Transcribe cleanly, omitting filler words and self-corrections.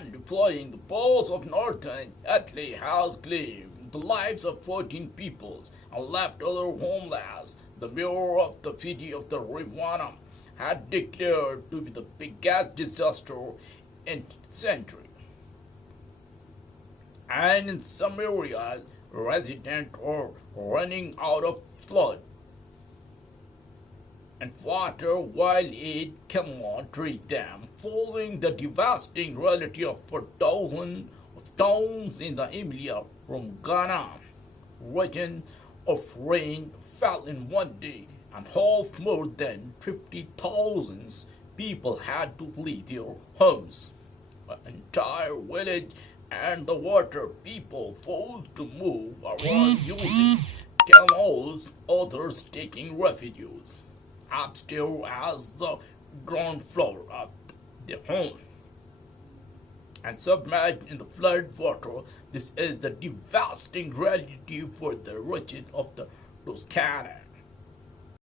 and flooding the ports of northern Italy has claimed the lives of 14 people and left other homeless. The mayor of the city of the Ravenna had declared to be the biggest disaster in century. And in some areas, residents are running out of flood and water while it cannot reach them, following the devastating reality of thousands of towns in the Emilia-Romagna region. Of rain fell in one day, and half more than 50,000 people had to leave their homes. An entire village and the water people forced to move around using canals, others taking refuge upstairs as the ground floor of their home and submerged in the flood water. This is the devastating reality for the region of the Toscana.